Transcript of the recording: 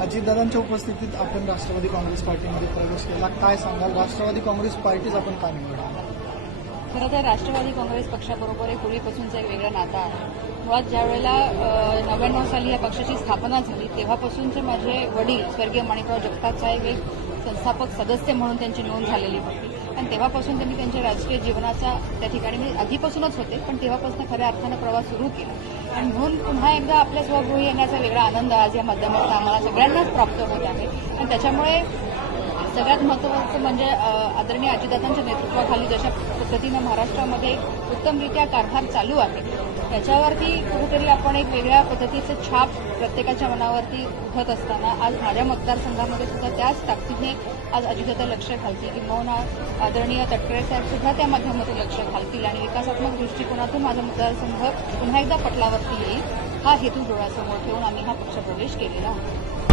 अजितदादांच्या उपस्थितीत आपण राष्ट्रवादी काँग्रेस पार्टीमध्ये प्रवेश केला. काय सांगाल? राष्ट्रवादी काँग्रेस पार्टीच आपण का निवडा खरं तर राष्ट्रवादी काँग्रेस पक्षाबरोबर एक पूर्वीपासूनचं एक वेगळं नातं आहे. मुळात ज्या वेळेला नव्याण्णव साली या पक्षाची स्थापना झाली तेव्हापासूनचे माझे वडील स्वर्गीय माणिकराव जगताप साहेब एक संस्थापक सदस्य म्हणून त्यांची नोंद झालेली होती. आणि तेव्हापासून त्यांनी त्यांच्या राजकीय जीवनाचा त्या ठिकाणी म्हणजे आधीपासूनच होते पण तेव्हापासून खऱ्या अर्थानं प्रवास सुरू केला. आणि म्हणून पुन्हा एकदा आपल्या स्वगृही येण्याचा वेगळा आनंद आज या माध्यमातून आम्हाला सगळ्यांनाच प्राप्त होत आहे. आणि त्याच्यामुळे सगळ्यात महत्त्वाचं म्हणजे आदरणीय अजितदादांच्या नेतृत्वाखाली जशा पद्धतीनं महाराष्ट्रामध्ये उत्तमरित्या कारभार चालू आहे त्याच्यावरती कुठेतरी आपण एक वेगळ्या पद्धतीचं छाप प्रत्येकाच्या मनावरती उठत असताना आज माझ्या मतदारसंघामध्ये सुद्धा त्याच ताकदीने आज अजितदादा लक्ष घालतील. किंवा आदरणीय तटकरे साहेब सुद्धा त्या माध्यमातून लक्ष घालतील आणि विकासात्मक दृष्टिकोनातून माझा मतदारसंघ पुन्हा एकदा पटलावरती येईल. हा हेतू डोळ्यासमोर ठेवून आम्ही हा पक्षप्रवेश केलेला आहे.